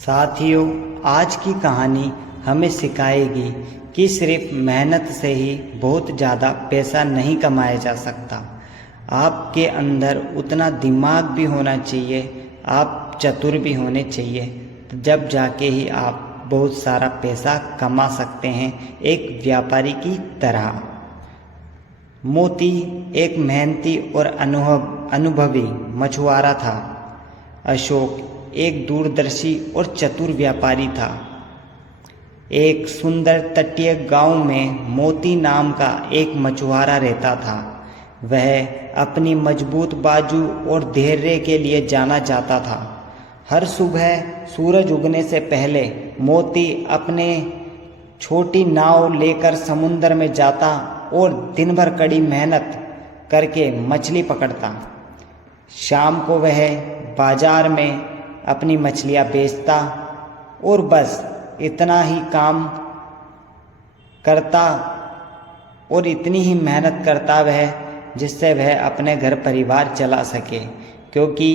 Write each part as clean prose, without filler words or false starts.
साथियों, आज की कहानी हमें सिखाएगी कि सिर्फ मेहनत से ही बहुत ज़्यादा पैसा नहीं कमाया जा सकता। आपके अंदर उतना दिमाग भी होना चाहिए, आप चतुर भी होने चाहिए, जब जाके ही आप बहुत सारा पैसा कमा सकते हैं एक व्यापारी की तरह। मोती एक मेहनती और अनुभवी मछुआरा था। अशोक एक दूरदर्शी और चतुर व्यापारी था। एक सुंदर तटीय गांव में मोती नाम का एक मछुआरा रहता था। वह अपनी मजबूत बाजू और धैर्य के लिए जाना जाता था। हर सुबह सूरज उगने से पहले मोती अपने छोटी नाव लेकर समुद्र में जाता और दिन भर कड़ी मेहनत करके मछली पकड़ता। शाम को वह बाजार में अपनी मछलियाँ बेचता और बस इतना ही काम करता और इतनी ही मेहनत करता वह, जिससे वह अपने घर परिवार चला सके, क्योंकि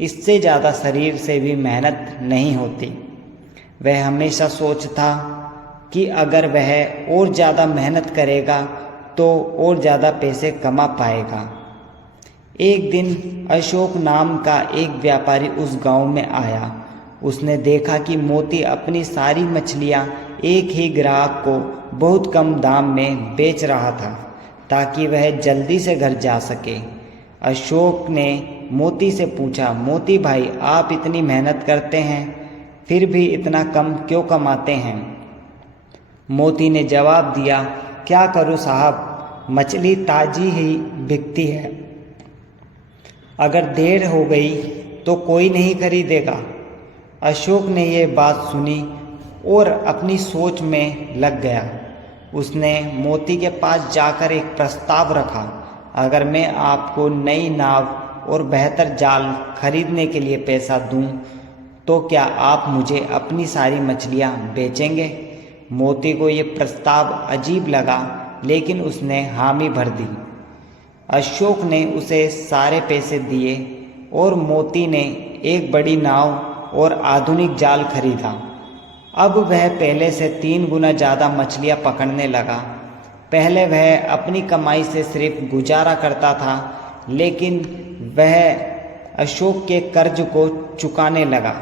इससे ज़्यादा शरीर से भी मेहनत नहीं होती। वह हमेशा सोचता कि अगर वह और ज़्यादा मेहनत करेगा तो और ज़्यादा पैसे कमा पाएगा। एक दिन अशोक नाम का एक व्यापारी उस गांव में आया। उसने देखा कि मोती अपनी सारी मछलियां एक ही ग्राहक को बहुत कम दाम में बेच रहा था, ताकि वह जल्दी से घर जा सके। अशोक ने मोती से पूछा, मोती भाई, आप इतनी मेहनत करते हैं फिर भी इतना कम क्यों कमाते हैं? मोती ने जवाब दिया, क्या करूं साहब, मछली ताजी ही बिकती है, अगर देर हो गई तो कोई नहीं खरीदेगा। अशोक ने यह बात सुनी और अपनी सोच में लग गया। उसने मोती के पास जाकर एक प्रस्ताव रखा, अगर मैं आपको नई नाव और बेहतर जाल खरीदने के लिए पैसा दूं, तो क्या आप मुझे अपनी सारी मछलियां बेचेंगे? मोती को ये प्रस्ताव अजीब लगा, लेकिन उसने हामी भर दी। अशोक ने उसे सारे पैसे दिए और मोती ने एक बड़ी नाव और आधुनिक जाल खरीदा। अब वह पहले से 3 गुना ज़्यादा मछलियाँ पकड़ने लगा। पहले वह अपनी कमाई से सिर्फ गुजारा करता था, लेकिन वह अशोक के कर्ज को चुकाने लगा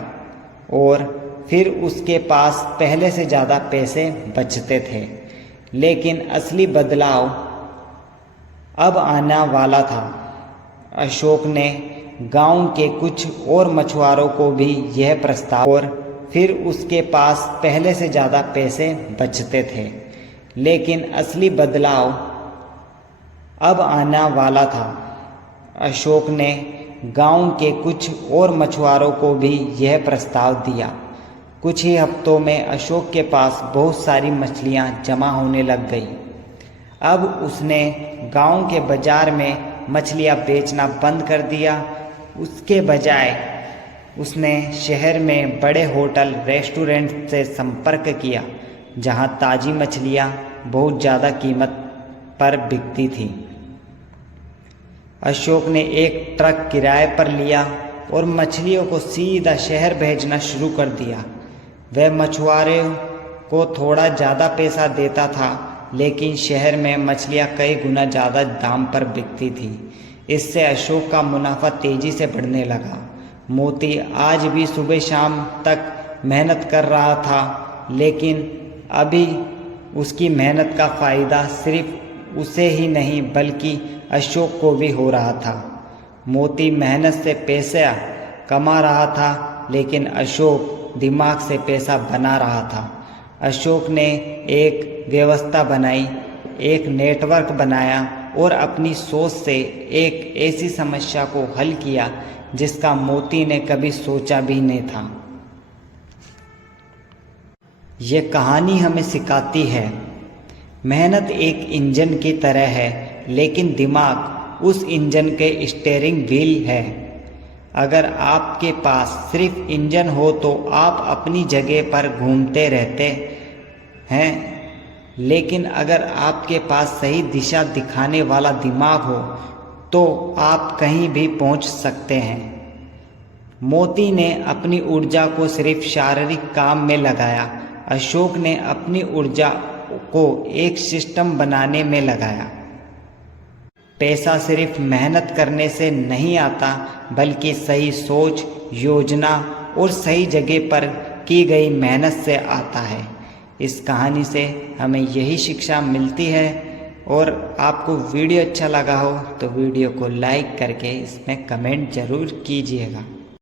और फिर उसके पास पहले से ज़्यादा पैसे बचते थे। लेकिन असली बदलाव अब आने वाला था। अशोक ने गांव के कुछ और मछुआरों को भी यह प्रस्ताव, और फिर उसके पास पहले से ज़्यादा पैसे बचते थे। लेकिन असली बदलाव अब आने वाला था। अशोक ने गांव के कुछ और मछुआरों को भी यह प्रस्ताव दिया। कुछ ही हफ्तों में अशोक के पास बहुत सारी मछलियां जमा होने लग गई। अब उसने गांव के बाजार में मछलियां बेचना बंद कर दिया। उसके बजाय उसने शहर में बड़े होटल रेस्टोरेंट से संपर्क किया, जहां ताज़ी मछलियां बहुत ज़्यादा कीमत पर बिकती थी। अशोक ने एक ट्रक किराए पर लिया और मछलियों को सीधा शहर भेजना शुरू कर दिया। वह मछुआरे को थोड़ा ज़्यादा पैसा देता था, लेकिन शहर में मछलियाँ कई गुना ज़्यादा दाम पर बिकती थी। इससे अशोक का मुनाफा तेज़ी से बढ़ने लगा। मोती आज भी सुबह शाम तक मेहनत कर रहा था, लेकिन अभी उसकी मेहनत का फ़ायदा सिर्फ उसे ही नहीं बल्कि अशोक को भी हो रहा था। मोती मेहनत से पैसा कमा रहा था, लेकिन अशोक दिमाग से पैसा बना रहा था। अशोक ने एक व्यवस्था बनाई, एक नेटवर्क बनाया और अपनी सोच से एक ऐसी समस्या को हल किया जिसका मोती ने कभी सोचा भी नहीं था। ये कहानी हमें सिखाती है, मेहनत एक इंजन की तरह है, लेकिन दिमाग उस इंजन के स्टीयरिंग व्हील है। अगर आपके पास सिर्फ इंजन हो तो आप अपनी जगह पर घूमते रहते हैं, लेकिन अगर आपके पास सही दिशा दिखाने वाला दिमाग हो तो आप कहीं भी पहुंच सकते हैं। मोती ने अपनी ऊर्जा को सिर्फ शारीरिक काम में लगाया, अशोक ने अपनी ऊर्जा को एक सिस्टम बनाने में लगाया। पैसा सिर्फ मेहनत करने से नहीं आता, बल्कि सही सोच, योजना और सही जगह पर की गई मेहनत से आता है। इस कहानी से हमें यही शिक्षा मिलती है। और आपको वीडियो अच्छा लगा हो तो वीडियो को लाइक करके इसमें कमेंट ज़रूर कीजिएगा।